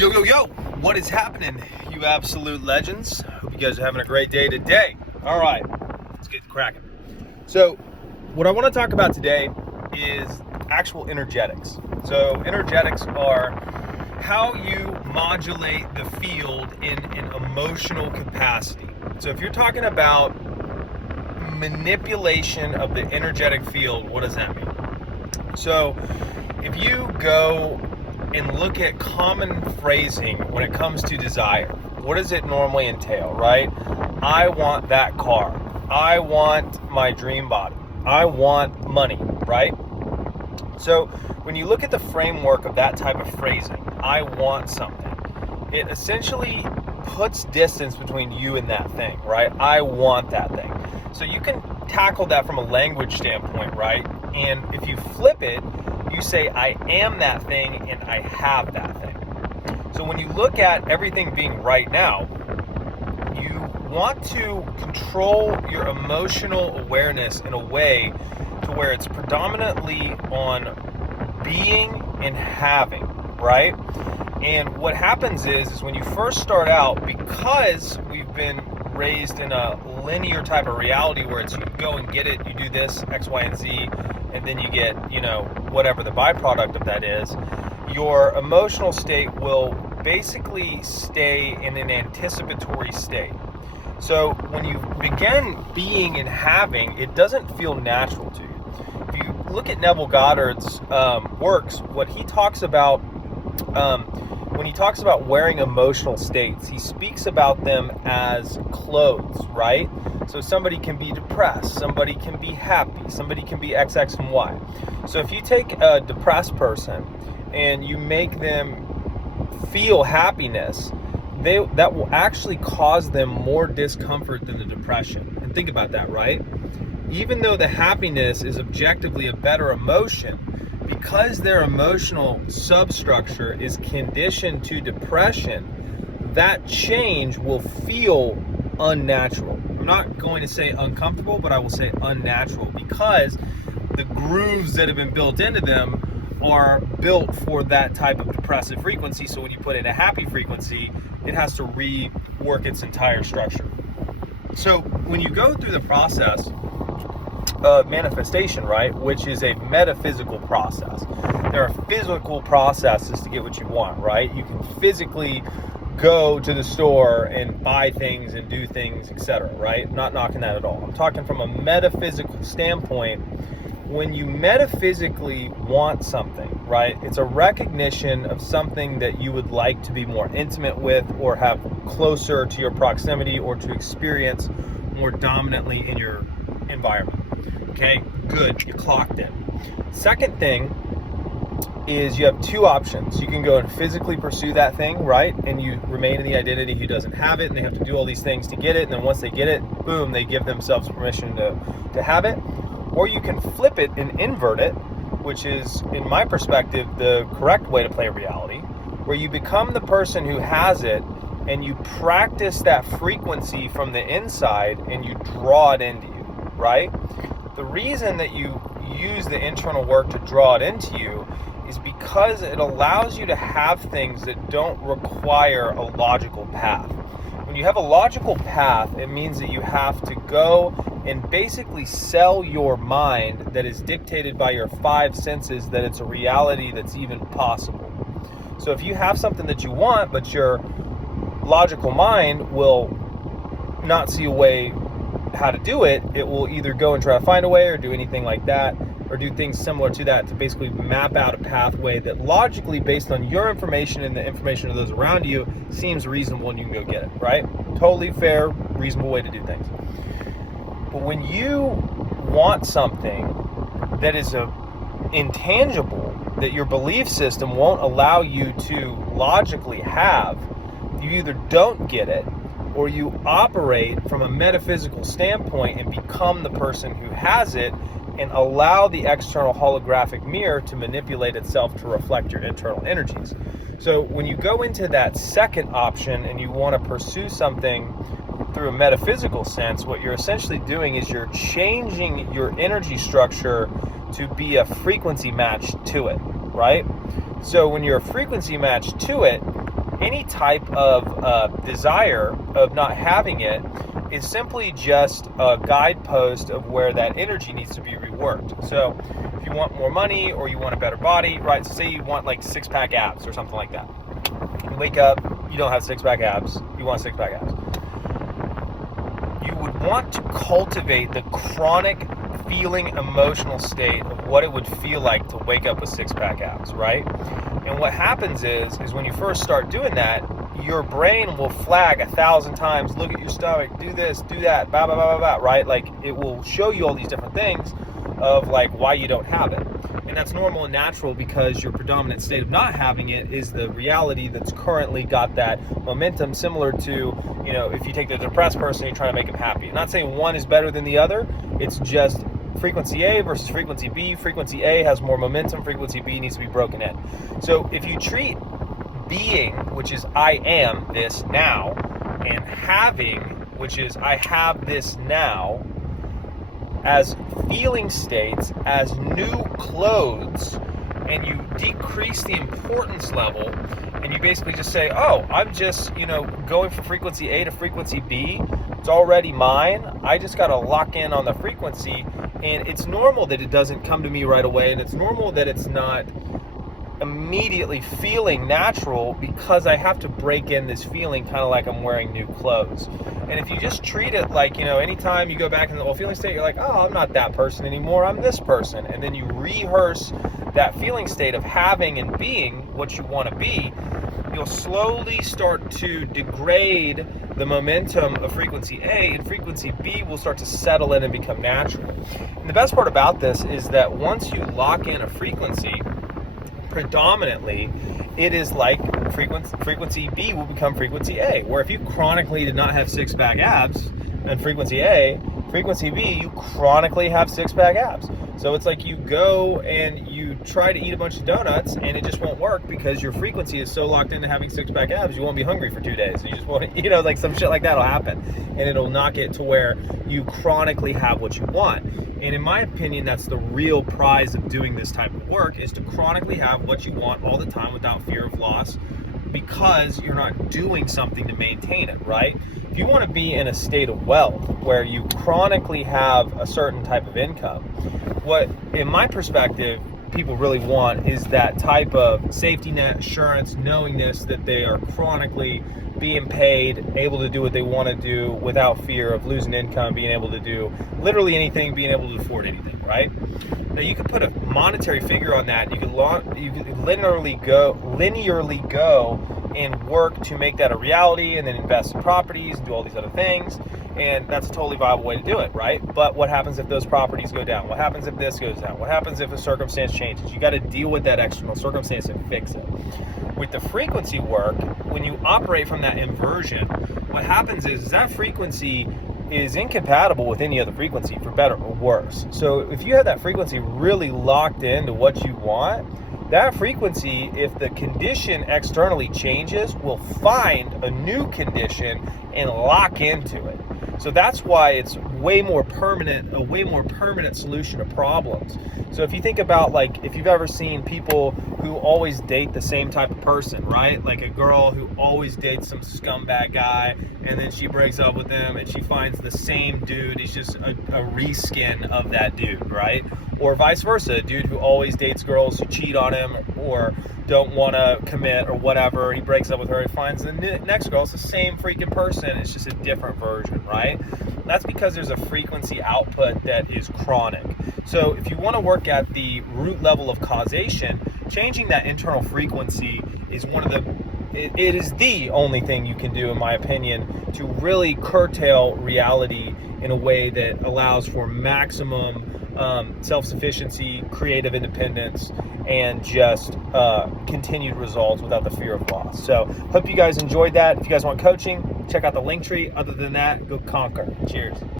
Yo, yo, yo, what is happening, you absolute legends? Hope you guys are having a great day today. All right, let's get cracking. So, what I want to talk about today is actual energetics. So, energetics are how you modulate the field in an emotional capacity. So, if you're talking about manipulation of the energetic field, what does that mean? So, if you go and look at common phrasing when it comes to desire, what does it normally entail, right? I want that car. I want my dream body. I want money, right? So when you look at the framework of that type of phrasing, I want something, it essentially puts distance between you and that thing, right? I want that thing. So you can tackle that from a language standpoint, right? And if you flip it, you say, I am that thing and I have that thing. So when you look at everything being right now, you want to control your emotional awareness in a way to where it's predominantly on being and having, right? And what happens is when you first start out, because we've been raised in a linear type of reality where it's you go and get it, you do this, X, Y, and Z, and then you get, whatever the byproduct of that is, your emotional state will basically stay in an anticipatory state. So when you begin being and having, it doesn't feel natural to you. If you look at Neville Goddard's works, what he talks about, when he talks about wearing emotional states, he speaks about them as clothes, right? So somebody can be depressed, somebody can be happy, somebody can be X, X, and Y. So if you take a depressed person and you make them feel happiness, that will actually cause them more discomfort than the depression. And think about that, right? Even though the happiness is objectively a better emotion, because their emotional substructure is conditioned to depression, that change will feel unnatural. I'm not going to say uncomfortable, but I will say unnatural, because the grooves that have been built into them are built for that type of depressive frequency. So when you put in a happy frequency, it has to rework its entire structure. So when you go through the process of manifestation, right, which is a metaphysical process, there are physical processes to get what you want, right? You can physically go to the store and buy things and do things, etc., right? I'm not knocking that at all. I'm talking from a metaphysical standpoint. When you metaphysically want something, right, it's a recognition of something that you would like to be more intimate with or have closer to your proximity or to experience more dominantly in your environment. Okay, good, you clocked in. Second thing is you have two options. You can go and physically pursue that thing, right? And you remain in the identity who doesn't have it, and they have to do all these things to get it. And then once they get it, boom, they give themselves permission to have it. Or you can flip it and invert it, which is, in my perspective, the correct way to play reality, where you become the person who has it and you practice that frequency from the inside and you draw it into you, right? The reason that you use the internal work to draw it into you is because it allows you to have things that don't require a logical path. When you have a logical path, it means that you have to go and basically sell your mind that is dictated by your five senses that it's a reality that's even possible. So if you have something that you want, but your logical mind will not see a way how to do it, it will either go and try to find a way or do anything like that, or do things similar to that to basically map out a pathway that logically, based on your information and the information of those around you, seems reasonable and you can go get it, right? Totally fair, reasonable way to do things. But when you want something that is intangible, that your belief system won't allow you to logically have, you either don't get it or you operate from a metaphysical standpoint and become the person who has it and allow the external holographic mirror to manipulate itself to reflect your internal energies. So when you go into that second option and you want to pursue something through a metaphysical sense, what you're essentially doing is you're changing your energy structure to be a frequency match to it, right? So when you're a frequency match to it, any type of desire of not having it is simply just a guidepost of where that energy needs to be reworked. So if you want more money or you want a better body, right? So say you want like six-pack abs or something like that. You wake up, you don't have six-pack abs, you want six-pack abs. You would want to cultivate the chronic feeling emotional state of what it would feel like to wake up with six-pack abs, right? And what happens is when you first start doing that, your brain will flag 1,000 times, look at your stomach, do this, do that, blah, blah, blah, blah, blah, right? Like it will show you all these different things of like why you don't have it. And that's normal and natural because your predominant state of not having it is the reality that's currently got that momentum, similar to, you know, if you take the depressed person and you try to make them happy. I'm not saying one is better than the other. It's just frequency A versus frequency B. Frequency A has more momentum. Frequency B needs to be broken in. So if you treat being, which is I am this now, and having, which is I have this now, as feeling states, as new clothes, and you decrease the importance level, and you basically just say, oh, I'm just, you know, going from frequency A to frequency B. It's already mine. I just got to lock in on the frequency, and it's normal that it doesn't come to me right away, and it's normal that it's not immediately feeling natural because I have to break in this feeling kind of like I'm wearing new clothes. And if you just treat it like, you know, anytime you go back in the old feeling state, you're like, oh, I'm not that person anymore, I'm this person. And then you rehearse that feeling state of having and being what you want to be, you'll slowly start to degrade the momentum of frequency A, and frequency B will start to settle in and become natural. And the best part about this is that once you lock in a frequency, predominantly, it is like frequency B will become frequency A, where if you chronically did not have six-pack abs and frequency A, frequency B, you chronically have six-pack abs. So it's like you go and you try to eat a bunch of donuts and it just won't work because your frequency is so locked into having six-pack abs, you won't be hungry for 2 days. You just won't, you know, like some shit like that will happen, and it'll knock it to where you chronically have what you want. And in my opinion, that's the real prize of doing this type of work, is to chronically have what you want all the time without fear of loss, because you're not doing something to maintain it, right? If you want to be in a state of wealth where you chronically have a certain type of income, what, in my perspective, people really want is that type of safety net, assurance, knowingness that they are chronically being paid, able to do what they want to do without fear of losing income, being able to do literally anything, being able to afford anything, right? Now you could put a monetary figure on that. You could linearly go and work to make that a reality, and then invest in properties and do all these other things. And that's a totally viable way to do it, right? But what happens if those properties go down? What happens if this goes down? What happens if a circumstance changes? You got to deal with that external circumstance and fix it. With the frequency work, when you operate from that inversion, what happens is that frequency is incompatible with any other frequency, for better or worse. So if you have that frequency really locked into what you want, that frequency, if the condition externally changes, will find a new condition and lock into it. So that's why it's a way more permanent solution to problems. So if you think about, like, if you've ever seen people who always date the same type of person, right? Like a girl who always dates some scumbag guy, and then she breaks up with him and she finds the same dude. He's just a reskin of that dude, right? Or vice versa, a dude who always dates girls who cheat on him or don't want to commit or whatever. He breaks up with her, he finds the next girl. It's the same freaking person, it's just a different version, right? That's because there's a frequency output that is chronic. So if you want to work at the root level of causation, changing that internal frequency is it is the only thing you can do, in my opinion, to really curtail reality in a way that allows for maximum self-sufficiency, creative independence, and just continued results without the fear of loss. So hope you guys enjoyed that. If you guys want coaching, check out the link tree. Other than that, go conquer. Cheers.